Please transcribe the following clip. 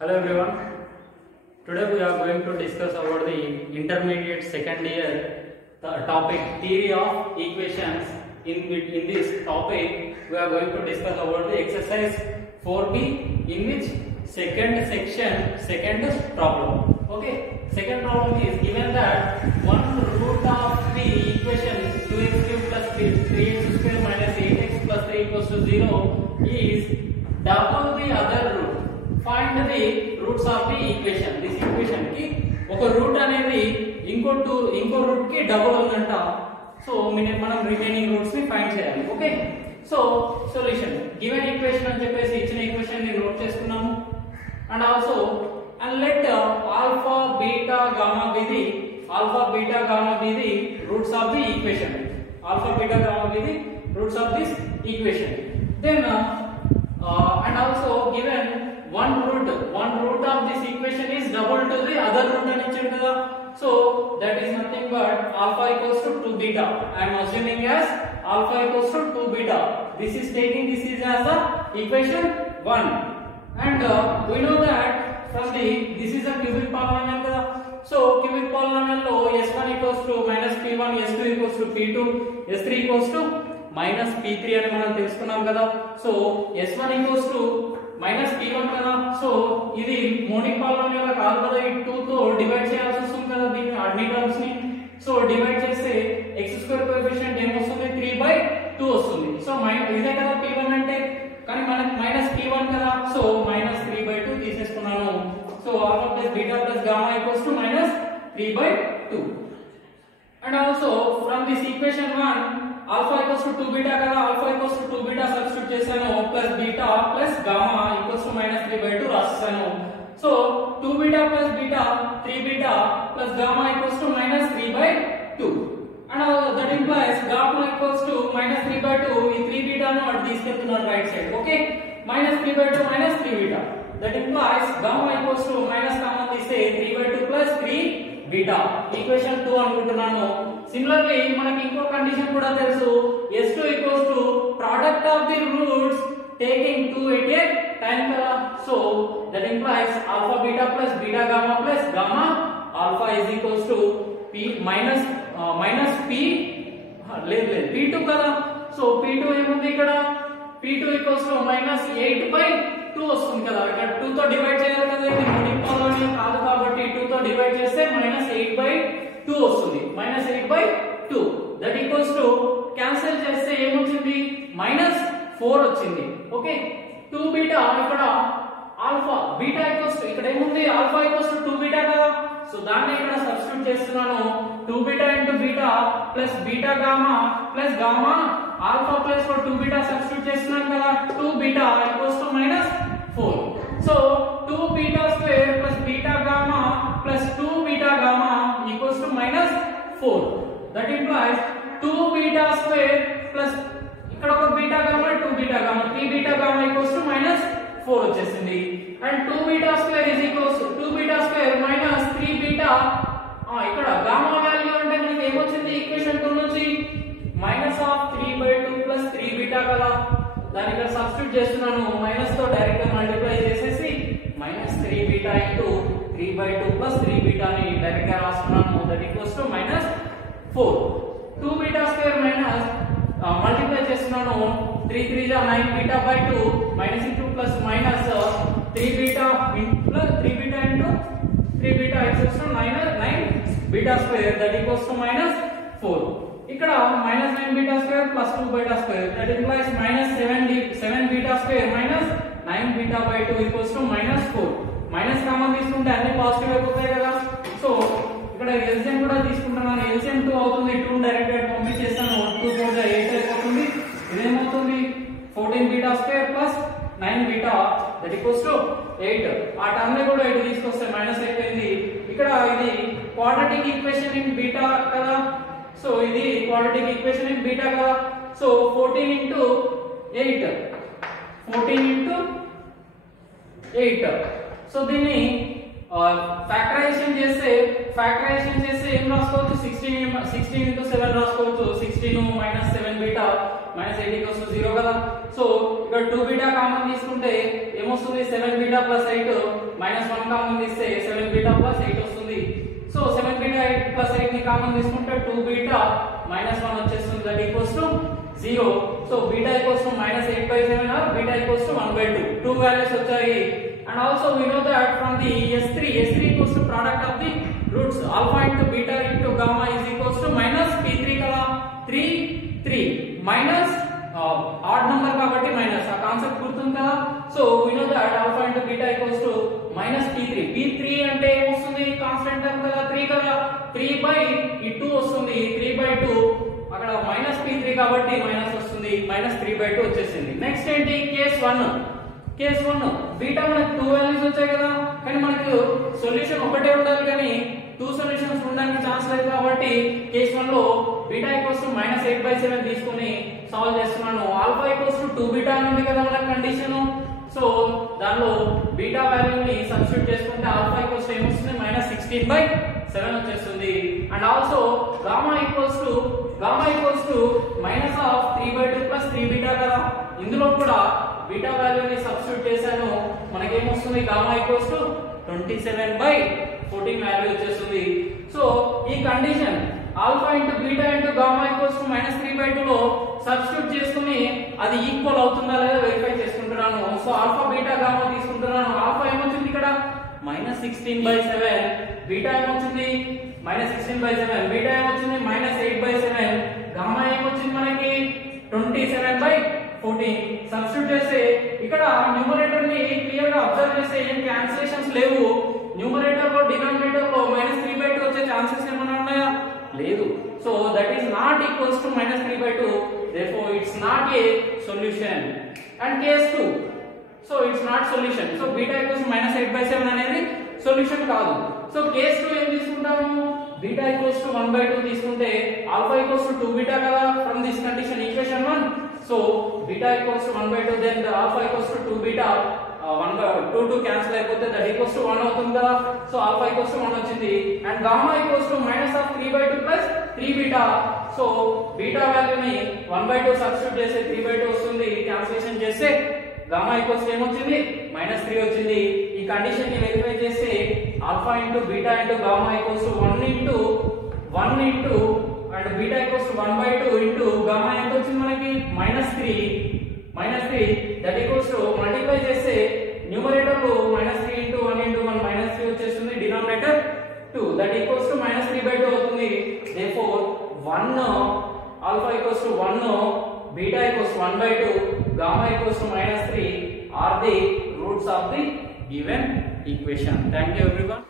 Hello everyone. Today we are going to discuss about the intermediate second year topic theory of equations. In this topic we are going to discuss about the exercise 4b in which second section second problem. Okay, second problem is given that one root of the equation 2x cube plus 3x square minus 8x plus 3 equals to 0 is double the other root. Find the roots of the equation. This equation ki oka root anedi inko root ki double unanta. So మనం remaining roots ni find cheyali. Okay, so solution given equation అని చెప్పేసి ఇచ్చిన equation ని note చేసుకున్నాము. And also let alpha beta gamma be the roots of the equation. Alpha beta gamma be the roots of this equation. Then and also given one root of this equation is double to the other root అని ఇచ్చాడు కదా. So that is nothing but alpha equals to 2 beta. I am assuming as alpha equals to 2 beta. This is as the equation 1. And we know that from this is a cubic polynomial kada. So cubic polynomial lo s1 equals to minus p1, s2 equals to p2, s3 equals to minus p3 అని మనం తెలుసుకున్నాం కదా. So s1 equals to minus p1 కదా. So ఇది monic polynomial కాదు కదా, ఈ 2 తో డివైడ్ చేయాల్సి వస్తుంది కదా దీని అన్ని టర్మ్స్ ని. సో డివైడ్ చేస్తే x2 కోఎఫిషియెంట్ ఏమొస్తుంది 3/2 వస్తుంది. సో ఇదే కదా p1 అంటే, కానీ మనకి మైనస్ p1 కదా. సో మైనస్ 3/2 తీసేసుకున్నాను. So alpha plus beta plus gamma equals to minus 3/2. And also from this equation 1 alpha equals to 2 beta kada, alpha equals to 2 beta substitute చేశాను plus beta plus gamma equals to minus 3/2 రాస్తాను. So 2 beta plus beta 3 beta plus gamma equals to minus 3/2 and that implies gamma equals to minus 3/2. ఈ 3 beta ను అటు తీసుకెళ్తున్నాను right side. Okay, minus 3/2 minus 3 beta, that implies gamma equals to minus gamma తీస్తే 3/2 plus 3 beta equation 2 అనుకుంటున్నాను. Similarly మనకి ఇంకో condition కూడా తెలుసు, s2 equals to product of the roots taking 2 at a time కదా. So that implies alpha beta plus beta gamma plus gamma alpha is equals to p minus p లేదు p2 కదా. So p2 ఏముంది ఇక్కడ, p2 equals to minus 8/2 వస్తుంది కదా. ఇక్కడ 2 తో divide చేయాలి కదా, ఇది మోనిక్ పాలినామియల్ కాదు కాబట్టి 2 తో డివైడ్ చేస్తే minus 8/2 వస్తుంది. minus 8/2 that equals to cancel చేస్తే ఏమొచ్చింది -4 వచ్చింది. ఓకే, 2 బీటా ఇక్కడ ఆల్ఫా బీటా ఈక్వల్స్ టు ఇక్కడ ఏముంది ఆల్ఫా ఈక్వల్స్ టు 2 బీటా కదా. సో దాన్ని ఇక్కడ సబ్స్టిట్యూట్ చేస్తున్నాను. 2 beta into beta plus beta gamma plus gamma alpha plus 2 beta substitute చేస్తున్నాను కదా. 2 beta equals to -4. So 2 beta square plus beta gamma plus 2 beta gamma equals to -4. that implies 2 beta square plus ఇక్కడ ఒక beta gamma 2 beta gamma 3 beta gamma equals to -4 వచ్చేసింది. And 2 beta square is equals 2 beta square minus 3 beta. ఇక్కడ gamma value అంటే మనకి ఏమొచ్చింది equation 2 నుంచి -3/2 plus 3 beta కదా. దాన్ని ఇక్కడ సబ్స్టిట్యూట్ చేస్తున్నాను. మైనస్ తో డైరెక్ట్ గా మల్టిప్లై చేసేసి -3 బీటా ఇంటూ 3/2 plus 3 బీటా ని డైరెక్ట్ గా రాస్తున్నాను. That equals to -4. 2 beta square minus multiply చేస్తున్నాను. 3 3 जा 9 beta by 2 minus into plus minus 3 beta plus 3 beta into 3 beta equals to 9 beta square that equals to -4. ఇక్కడ -9 beta square plus 2 beta square that implies -7 beta square minus 9 beta by 2 equals to -4. Minus common తీసుకుంటే అన్ని positive అయిపోతాయి కదా. So ఇక్కడ LCM కూడా తీసుకుంటున్నాను. LCM 2 అవుతుంది. 2 direct గా పంపించేస్తాను. 2 4 గా 8 అయిపోతుంది. ఇదేమవుతుంది 14 beta square plus 9 beta that equals to 8. ఆ టర్మ్ ని కూడా 8 తీసుకొస్తే మైనస్ అయిపోయింది. ఇక్కడ ఇది క్వాడ్రాటిక్ ఈక్వేషన్ ఇన్ బీటా కదా. సో ఇది క్వాడ్రాటిక్ ఈక్వేషన్ ఇన్ బీటా కదా. సో 14 into 8 సో దీన్ని ఫ్యాక్టరైజేషన్ చేస్తే ఏం రాసుకోవచ్చు 16 into 7 రాసుకోవచ్చు. 16 - 7 బీటా -8 ఈక్వల్స్ టు 0 కదా. సో ఇక్కడ 2 బీటా కామన్ తీసుకుంటే ఏమొస్తుంది 7 బీటా ప్లస్ 8 -1 కామన్ తీస్తే 7 బీటా ప్లస్ 8 వస్తుంది. సో 7 బీటా 8 ప్లస్ 8 ని కామన్ తీసుకుంటే 2 బీటా -1 వచ్చేస్తుంది. That equals to 0. So beta equals to -8/7 or beta equals to 1/2. Two values వచ్చాయి. And also we know that from the S3 equals to product of the roots alpha into beta into gamma is equals to -P3 కదా, 3 minus odd number కాబట్టి minus, ఆ concept గుర్తుంది కదా. So we know that alpha into beta equals to -P3. P3 అంటే ఏమొస్తుంది, constant term కదా, 3 కదా, 3/2 వస్తుంది. 3/2 అక్కడ -P3 కాబట్టి మైనస్ వస్తుంది, -3/2 వచ్చేసింది. నెక్స్ట్ ఏంటి, కేస్ 1 బీటా మనకు 2 వాల్యూస్ వచ్చాయి కదా, కానీ మనకు సొల్యూషన్ ఒకటే ఉండాలి కానీ 2 సొల్యూషన్స్ ఉండడానికి ఛాన్స్ లేదు కాబట్టి కేస్ 1 లో బీటా ఈక్వల్స్ టు -8/7 తీసుకొని సాల్వ్ చేస్తున్నాను. ఆల్ఫా ఈక్వల్స్ టు 2 బీటా ఉంది కదా మన కండిషన్. సో దానిలో బీటా వాల్యూని సబ్స్టిట్యూట్ చేసుకుంటే ఆల్ఫా ఈక్వల్స్ టు ఏమొస్తుంది, -16/7 వచ్చేస్తుంది. And also gamma equals to -3/2 plus 3 beta కదా, ఇందులో కూడా బీటా వాల్యూని సబ్స్టిట్యూట్ చేశాను. మనకేమొస్తుంది, గామా ఈక్వల్స్ టు 27/14 వాల్యూ వచ్చేస్తుంది. సో ఈ condition alpha into beta into gamma equals to -3/2 లో సబ్స్టిట్యూట్ చేసుకుని అది ఈక్వల్ అవుతుందా లేదా వెరిఫై చేసుకుంటున్నాను. సో ఆల్ఫా బీటా గామా తీసుకుంటున్నాను. ఆల్ఫా ఏమొచ్చింది ఇక్కడ -16/7, బీటా ఏమొచ్చింది -16/7, బీటా ఏమొచ్చింది -8/7, గామా ఏమొచ్చింది మనకి 27/14. సబ్స్టిట్యూట్ చేస్తే ఇక్కడ న్యూమరేటర్ ని క్లియర్ గా అబ్జర్వ్ చేస్తే ఏం క్యాన్సిలేషన్స్ లేవు. న్యూమరేటర్ లో డినామినేటర్ లో -3/2 వచ్చే ఛాన్సెస్ ఏమైనా ఉన్నాయా, లేదు. So that is not equals to -3/2, therefore it's not a solution. And case 2, so it's not solution. So beta equals -8/7 అనేది సొల్యూషన్ కాదు. సో కేస్ 2 ఏం తీసుకుంటాము, బీటా ఈక్వల్స్ టు 1/2 తీసుకుంటే ఆల్ఫా ఈక్వల్స్ టు 2 బీటా కదా from this condition equation 1. So beta equals to 1/2 then the alpha equals to 2 beta 1/2 cancel అయిపోతే that equals to 1 అవుతుంది కదా. So alpha equals to 1 వచ్చింది. And gamma equals to -3/2 plus 3 beta. So beta వాల్యూని 1/2 substitute చేస్తే 3/2 వస్తుంది. Cancellation చేస్తే gamma equals ఏమొచ్చింది, -3 వచ్చింది. ఈ కండిషన్ ని వెరిఫై చేస్తే alpha into beta into gamma equals to 1 into and beta equals to 1/2 into gamma ఎంత వచ్చింది మనకి -3 దట్ ఈక్వల్స్ టు మల్టిప్లై చేస్తే న్యూమరేటర్ లో -3 ఇంటూ 1 ఇంటూ 1 -3 వచ్చేస్తుంది. డినామినేటర్ 2 దట్ ఈక్వల్స్ టు -3/2 అవుతుంది. therefore 1 alpha equals to 1, beta equals 1/2, gamma equals to -3 are the roots of the given equation. Thank you everyone.